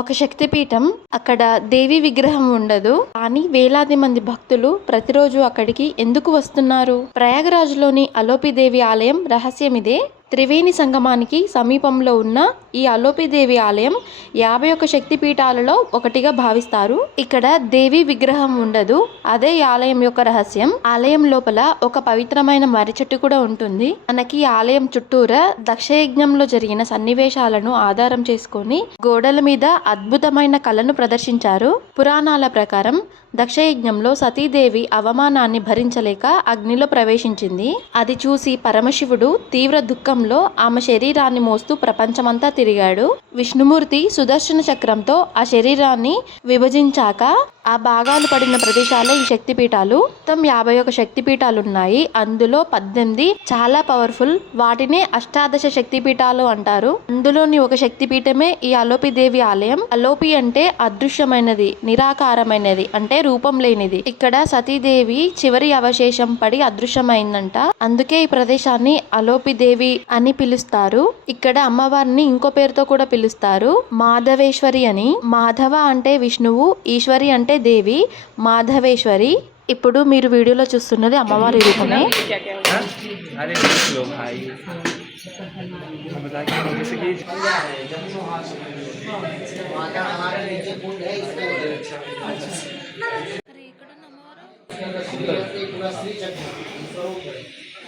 ఒక శక్తిపీఠం, అక్కడ దేవి విగ్రహం ఉండదు. కానీ వేలాది మంది భక్తులు ప్రతిరోజు అక్కడికి ఎందుకు వస్తున్నారు? ప్రయాగరాజ్లోని అలోపిదేవి ఆలయం రహస్యం ఇదే. త్రివేణి సంగమానికి సమీపంలో ఉన్న ఈ అలోపిదేవి ఆలయం 51 శక్తిపీఠాలలో ఒకటిగా భావిస్తారు. ఇక్కడ దేవి విగ్రహం ఉండదు. అదే ఈ ఆలయం యొక్క రహస్యం. ఆలయం లోపల ఒక పవిత్రమైన మర్రి చెట్టు కూడా ఉంటుంది. మనకి ఆలయం చుట్టూరా దక్షయజ్ఞంలో జరిగిన సన్నివేశాలను ఆధారం చేసుకొని గోడల మీద అద్భుతమైన కళను ప్రదర్శించారు. పురాణాల ప్రకారం దక్షయజ్ఞంలో సతీదేవి అవమానాన్ని భరించలేక అగ్నిలో ప్రవేశించింది. అది చూసి పరమశివుడు తీవ్ర దుఃఖంలో ఆమె శరీరాన్ని మోస్తూ ప్రపంచమంతా తిరిగాడు. విష్ణుమూర్తి సుదర్శన చక్రంతో ఆ శరీరాన్ని విభజించాక ఆ భాగాలు పడిన ప్రదేశాలే ఈ శక్తిపీఠాలు. మొత్తం 51 శక్తిపీఠాలు ఉన్నాయి. అందులో 18 చాలా పవర్ఫుల్. వాటినే అష్టాదశ శక్తిపీఠాలు అంటారు. అందులోని ఒక శక్తిపీఠమే ఈ అలోపిదేవి ఆలయం. అలోపి అంటే అదృశ్యమైనది, నిరాకారమైనది, అంటే రూపం లేనిది. ఇక్కడ సతీదేవి చివరి అవశేషం పడి అదృశ్యమైందంట. అందుకే ఈ ప్రదేశాన్ని అలోపిదేవి అని పిలుస్తారు. ఇక్కడ అమ్మవారిని ఇంకో పేరుతో కూడా పిలుస్తారు, మాధవేశ్వరి అని. మాధవ అంటే విష్ణువు, ఈశ్వరి అంటే దేవి, మాధవేశ్వరి. ఇప్పుడు మీరు వీడియోలో చూస్తున్నది అమ్మవారి రూపమే.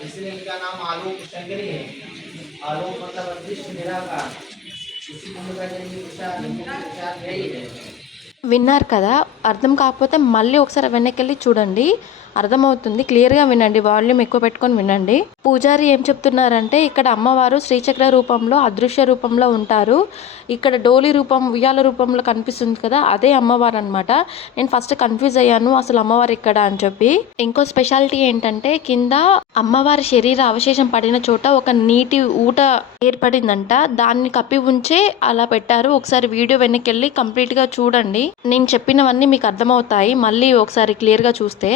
इसलिए इनका नाम आलोक शंकरी है। आलोक मतलब अदृश्य निराकार। इसी को प्रचार यही है। విన్నారు కదా? అర్థం కాకపోతే మళ్ళీ ఒకసారి వెనక్కి చూడండి, అర్థమవుతుంది. క్లియర్గా వినండి, వాల్యూమ్ ఎక్కువ పెట్టుకొని వినండి. పూజారి ఏం చెప్తున్నారంటే ఇక్కడ అమ్మవారు శ్రీచక్ర రూపంలో అదృశ్య రూపంలో ఉంటారు. ఇక్కడ డోలి రూపం, ఉయ్యాల రూపంలో కనిపిస్తుంది కదా, అదే అమ్మవారు అనమాట. నేను ఫస్ట్ కన్ఫ్యూజ్ అయ్యాను అసలు అమ్మవారు ఇక్కడ అని చెప్పి. ఇంకో స్పెషాలిటీ ఏంటంటే కింద అమ్మవారి శరీర అవశేషం పడిన చోట ఒక నీటి ఊట ఏర్పడిందంట. దాన్ని కప్పి ఉంచే అలా పెట్టారు. ఒకసారి వీడియో వెనక్కి కంప్లీట్ గా చూడండి. నేను చెప్పినవన్నీ మీకు అర్థమవుతాయి మళ్ళీ ఒకసారి క్లియర్గా చూస్తే.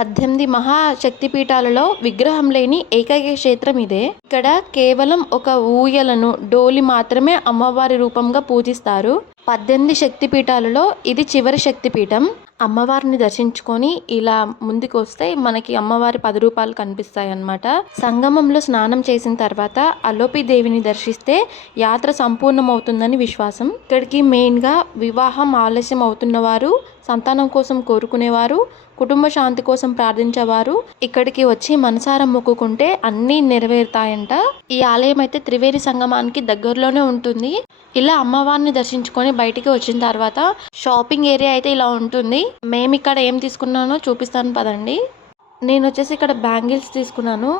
18 మహాశక్తిపీఠాలలో విగ్రహం లేని ఏకైక క్షేత్రం ఇదే. ఇక్కడ కేవలం ఒక ఊయలను, డోలి మాత్రమే అమ్మవారి రూపంగా పూజిస్తారు. 18 శక్తిపీఠాలలో ఇది చివరి శక్తిపీఠం. అమ్మవారిని దర్శించుకొని ఇలా ముందుకు వస్తే మనకి అమ్మవారి 10 రూపాయలు కనిపిస్తాయి అన్నమాట. సంగమంలో స్నానం చేసిన తర్వాత అలోపిదేవిని దర్శిస్తే యాత్ర సంపూర్ణమవుతుందని విశ్వాసం. ఇక్కడికి మెయిన్గా వివాహం ఆలస్యం అవుతున్న వారు, సంతానం కోసం కోరుకునేవారు, కుటుంబ శాంతి కోసం ప్రార్థించేవారు ఇక్కడికి వచ్చి మనసారం మొక్కుకుంటే అన్నీ నెరవేరుతాయంట. ఈ ఆలయం అయితే త్రివేణి సంగమానికి దగ్గరలోనే ఉంటుంది. ఇలా అమ్మవారిని దర్శించుకొని బయటికి వచ్చిన తర్వాత షాపింగ్ ఏరియా అయితే ఇలా ఉంటుంది. మేము ఇక్కడ ఏం తీసుకున్నానో చూపిస్తాను పదండి. నేను వచ్చేసి ఇక్కడ బ్యాంగిల్స్ తీసుకున్నాను,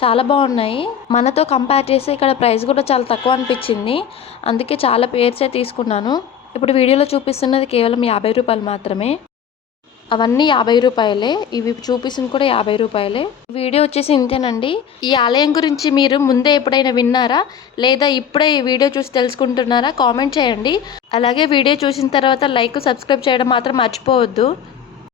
చాలా బాగున్నాయి. మనతో కంపేర్ చేస్తే ఇక్కడ ప్రైస్ కూడా చాలా తక్కువ అనిపించింది, అందుకే చాలా పేర్సే తీసుకున్నాను. ఇప్పుడు వీడియోలో చూపిస్తున్నది కేవలం 50 రూపాయలు మాత్రమే. అవన్నీ 50 రూపాయలే, ఇవి చూపిస్తుంది కూడా 50 రూపాయలే. వీడియో వచ్చేసి ఇంతేనండి. ఈ ఆలయం గురించి మీరు ముందే ఎప్పుడైనా విన్నారా, లేదా ఇప్పుడే ఈ వీడియో చూసి తెలుసుకుంటున్నారా? కామెంట్ చేయండి. అలాగే వీడియో చూసిన తర్వాత లైక్, సబ్స్క్రైబ్ చేయడం మాత్రం మర్చిపోవద్దు.